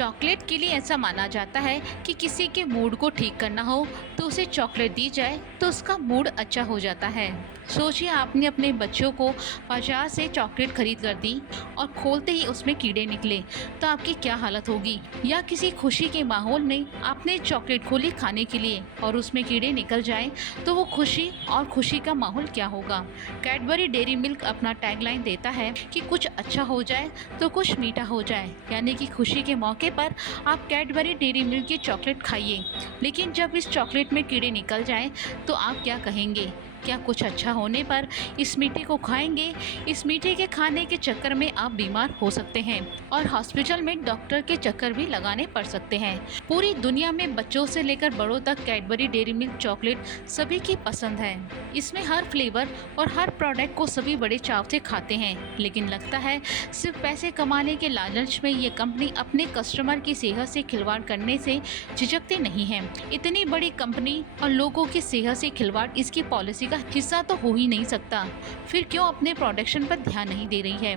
Chocolate के लिए ऐसा माना जाता है कि किसी के मूड को ठीक करना हो तो उसे चॉकलेट दी जाए तो उसका मूड अच्छा हो जाता है। सोचिए आपने अपने बच्चों को बाजार से चॉकलेट खरीद कर दी और खोलते ही उसमें कीड़े निकले तो आपकी क्या हालत होगी। या किसी खुशी के माहौल में आपने चॉकलेट खोली खाने के लिए और उसमें कीड़े निकल जाएं तो वो खुशी और खुशी का माहौल क्या होगा। कैडबरी डेयरी मिल्क अपना टैगलाइन देता है कि कुछ अच्छा हो जाए तो कुछ मीठा हो जाए, यानी कि खुशी के मौके पर आप कैडबरी डेयरी मिल्क की चॉकलेट खाइए। लेकिन जब इस चॉकलेट में कीड़े निकल जाएं तो आप क्या कहेंगे। क्या कुछ अच्छा होने पर इस मीठे को खाएंगे। इस मीठे के खाने के चक्कर में आप बीमार हो सकते हैं और हॉस्पिटल में डॉक्टर के चक्कर भी लगाने पड़ सकते हैं। पूरी दुनिया में बच्चों से लेकर बड़ों तक कैडबरी डेयरी मिल्क चॉकलेट सभी की पसंद है। इसमें हर फ्लेवर और हर प्रोडक्ट को सभी बड़े चाव से खाते हैं, लेकिन लगता है सिर्फ पैसे कमाने के लालच में ये कंपनी अपने कस्टमर की सेहत से खिलवाड़ करने से झिझकती नहीं है। इतनी बड़ी कंपनी और लोगों की सेहत से खिलवाड़ इसकी पॉलिसी का हिस्सा तो हो ही नहीं सकता, फिर क्यों अपने प्रोडक्शन पर ध्यान नहीं दे रही है।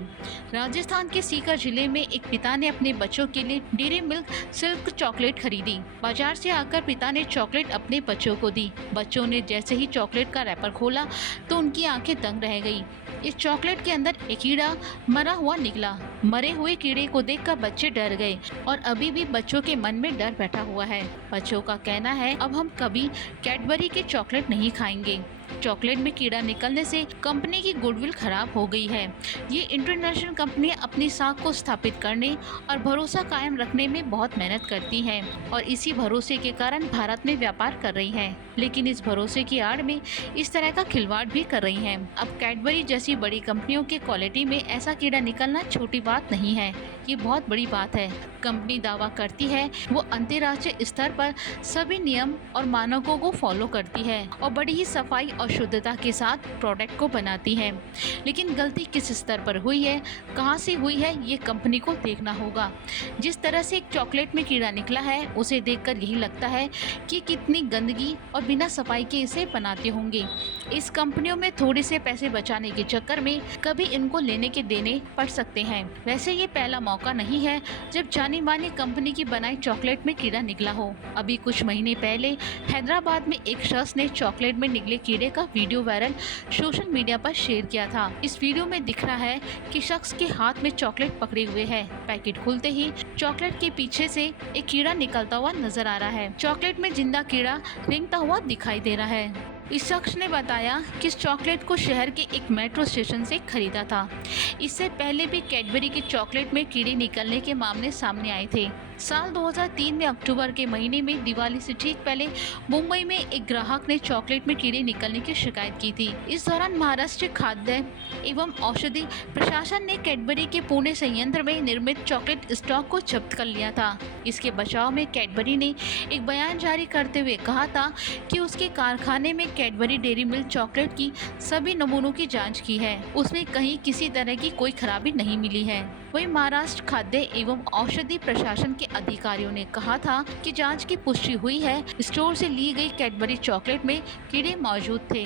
राजस्थान के सीकर जिले में एक पिता ने अपने बच्चों के लिए डेयरी मिल्क सिल्क चॉकलेट खरीदी। बाजार से आकर पिता ने चॉकलेट अपने बच्चों को दी। बच्चों ने जैसे ही चॉकलेट का रैपर खोला तो उनकी आंखें दंग रह गई। इस चॉकलेट के अंदर एक कीड़ा मरा हुआ निकला। मरे हुए कीड़े को देखकर बच्चे डर गए और अभी भी बच्चों के मन में डर बैठा हुआ है। बच्चों का कहना है अब हम कभी कैडबरी की चॉकलेट नहीं खाएंगे। चॉकलेट में कीड़ा निकलने से कंपनी की गुडविल खराब हो गई है। ये इंटरनेशनल कंपनी अपनी साख को स्थापित करने और भरोसा कायम रखने में बहुत मेहनत करती है और इसी भरोसे के कारण भारत में व्यापार कर रही है, लेकिन इस भरोसे की आड़ में इस तरह का खिलवाड़ भी कर रही है। अब कैडबरी जैसी बड़ी कंपनियों के क्वालिटी में ऐसा कीड़ा निकलना छोटी बात नहीं है, ये बहुत बड़ी बात है। कंपनी दावा करती है वो अंतर्राष्ट्रीय स्तर पर सभी नियम और मानकों को फॉलो करती है और बड़ी ही सफाई और शुद्धता के साथ प्रोडक्ट को बनाती है, लेकिन गलती किस स्तर पर हुई है, कहां से हुई है, ये कंपनी को देखना होगा। जिस तरह से एक चॉकलेट में कीड़ा निकला है उसे देखकर यही लगता है कि कितनी गंदगी और बिना सफाई के इसे बनाते होंगे। इस कंपनियों में थोड़े से पैसे बचाने के चक्कर में कभी इनको लेने के देने पड़ सकते हैं। वैसे ये पहला मौका नहीं है जब जानी मानी कंपनी की बनाई चॉकलेट में कीड़ा निकला हो। अभी कुछ महीने पहले हैदराबाद में एक शख्स ने चॉकलेट में निकले कीड़े का वीडियो वायरल सोशल मीडिया पर शेयर किया था। इस वीडियो में दिख रहा है कि शख्स के हाथ में चॉकलेट पकड़े हुए है। पैकेट खुलते ही चॉकलेट के पीछे से एक कीड़ा निकलता हुआ नजर आ रहा है। चॉकलेट में जिंदा कीड़ा रेंगता हुआ दिखाई दे रहा है। इस शख्स ने बताया कि इस चॉकलेट को शहर के एक मेट्रो स्टेशन से खरीदा था। इससे पहले भी कैडबरी की चॉकलेट में कीड़े निकलने के मामले सामने आए थे। साल 2003 में अक्टूबर के महीने में दिवाली से ठीक पहले मुंबई में एक ग्राहक ने चॉकलेट में कीड़े निकलने की शिकायत की थी। इस दौरान महाराष्ट्र खाद्य एवं औषधि प्रशासन ने कैडबरी के पुणे संयंत्र में निर्मित चॉकलेट स्टॉक को जब्त कर लिया था। इसके बचाव में कैडबरी ने एक बयान जारी करते हुए कहा था कि उसके कारखाने में कैडबरी डेयरी मिल्क चॉकलेट की सभी नमूनों की जांच की है, उसमें कहीं किसी तरह की कोई खराबी नहीं मिली है। वहीं महाराष्ट्र खाद्य एवं औषधि प्रशासन के अधिकारियों ने कहा था कि जांच की पुष्टि हुई है, स्टोर से ली गई कैडबरी चॉकलेट में कीड़े मौजूद थे।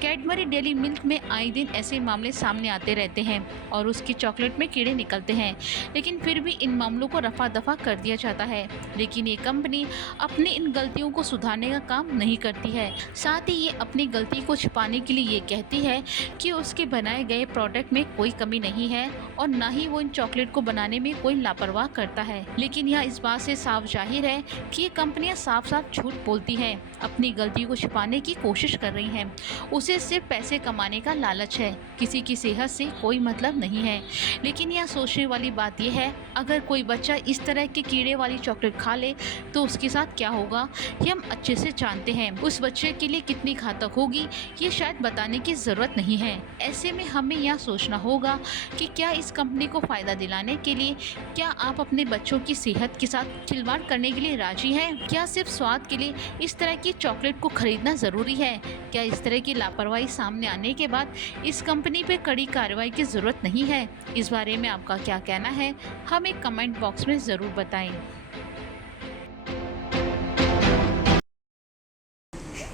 कैडबरी डेयरी मिल्क में आए दिन ऐसे मामले सामने आते रहते हैं और उसकी चॉकलेट में कीड़े निकलते हैं, लेकिन फिर भी इन मामलों को रफा दफा कर दिया जाता है। लेकिन ये कंपनी अपनी इन गलतियों को सुधारने का काम नहीं करती है। साथ ही ये अपनी गलती को छिपाने के लिए ये कहती है कि उसके बनाए गए प्रोडक्ट में कोई कमी नहीं है और न ही वो इन चॉकलेट को बनाने में कोई लापरवाह करता है। लेकिन यह इस बात से साफ जाहिर है कि ये कंपनियां साफ साफ झूठ बोलती हैं, अपनी गलती को छिपाने की कोशिश कर रही हैं। उसे सिर्फ पैसे कमाने का लालच है, किसी की सेहत से कोई मतलब नहीं है। लेकिन यह सोचने वाली बात यह है, अगर कोई बच्चा इस तरह के कीड़े वाली चॉकलेट खा ले तो उसके साथ क्या होगा ये हम अच्छे से जानते हैं। उस बच्चे के लिए कितनी घातक होगी ये शायद बताने की जरूरत नहीं है। ऐसे में हमें यह सोचना होगा कि क्या इस कंपनी को फायदा दिलाने के लिए क्या आप अपने बच्चों की सेहत के साथ खिलवाड़ करने के लिए राजी हैं? क्या सिर्फ स्वाद के लिए इस तरह की चॉकलेट को खरीदना जरूरी है? क्या इस तरह की लापरवाही सामने आने के बाद इस कंपनी पे कड़ी कार्रवाई की जरूरत नहीं है? इस बारे में आपका क्या कहना है, हमें कमेंट बॉक्स में जरूर बताएं।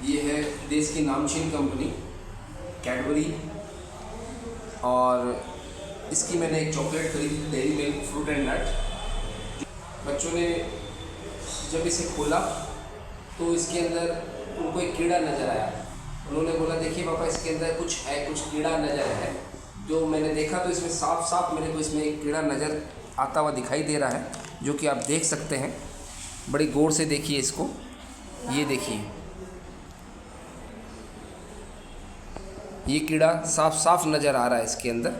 ये है देश की नामचीन कंपनी कैडबरी और इसकी मैंने एक चॉकलेट खरीदी Dairy Milk Fruit and Nut. बच्चों ने जब इसे खोला तो इसके अंदर उनको एक कीड़ा नज़र आया। उन्होंने बोला देखिए पापा इसके अंदर कुछ है, कुछ कीड़ा नज़र है। जो मैंने देखा तो इसमें साफ साफ मेरे को इसमें एक कीड़ा नज़र आता हुआ दिखाई दे रहा है, जो कि आप देख सकते हैं। बड़ी गौर से देखिए इसको, ये देखिए ये कीड़ा साफ साफ नज़र आ रहा है इसके अंदर,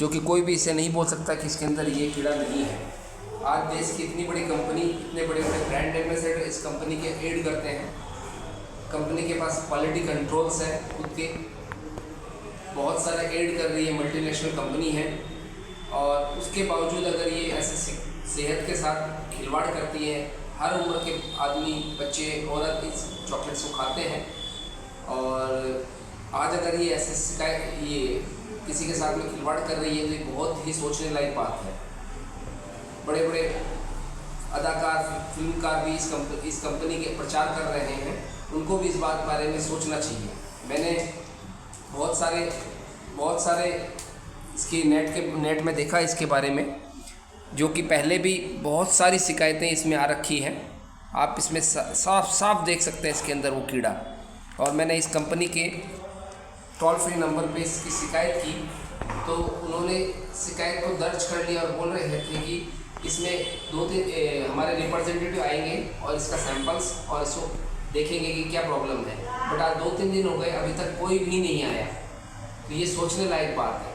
जो कि कोई भी इसे नहीं बोल सकता कि इसके अंदर ये कीड़ा नहीं है। आज देश की इतनी बड़ी कंपनी, इतने बड़े बड़े ब्रांड एम्बेसडर इस कंपनी के एड करते हैं। कंपनी के पास क्वालिटी कंट्रोल्स है, खुद के बहुत सारे एड कर रही है, मल्टीनेशनल कंपनी है, और उसके बावजूद अगर ये ऐसे सेहत के साथ खिलवाड़ करती है, हर उम्र के आदमी, बच्चे, औरत इस चॉकलेट्स को खाते हैं। और आज अगर ये ऐसे शिकायत ये किसी के साथ में खिलवाड़ कर रही है तो ये बहुत ही सोचने लायक बात है। बड़े बड़े अदाकार, फिल्मकार भी इस कंपनी के प्रचार कर रहे हैं, उनको भी इस बात बारे में सोचना चाहिए। मैंने बहुत सारे इसकी नेट में देखा इसके बारे में, जो कि पहले भी बहुत सारी शिकायतें इसमें आ रखी हैं। आप इसमें साफ साफ देख सकते हैं इसके अंदर वो कीड़ा। और मैंने इस कंपनी के टोल फ्री नंबर पे इसकी शिकायत की तो उन्होंने शिकायत को दर्ज कर लिया और बोल रहे थे कि इसमें 2-3 हमारे रिप्रेजेंटेटिव आएंगे और इसका सैंपल्स और इसको देखेंगे कि क्या प्रॉब्लम है। बट आज 2-3 दिन हो गए, अभी तक कोई भी नहीं आया। तो ये सोचने लायक बात है।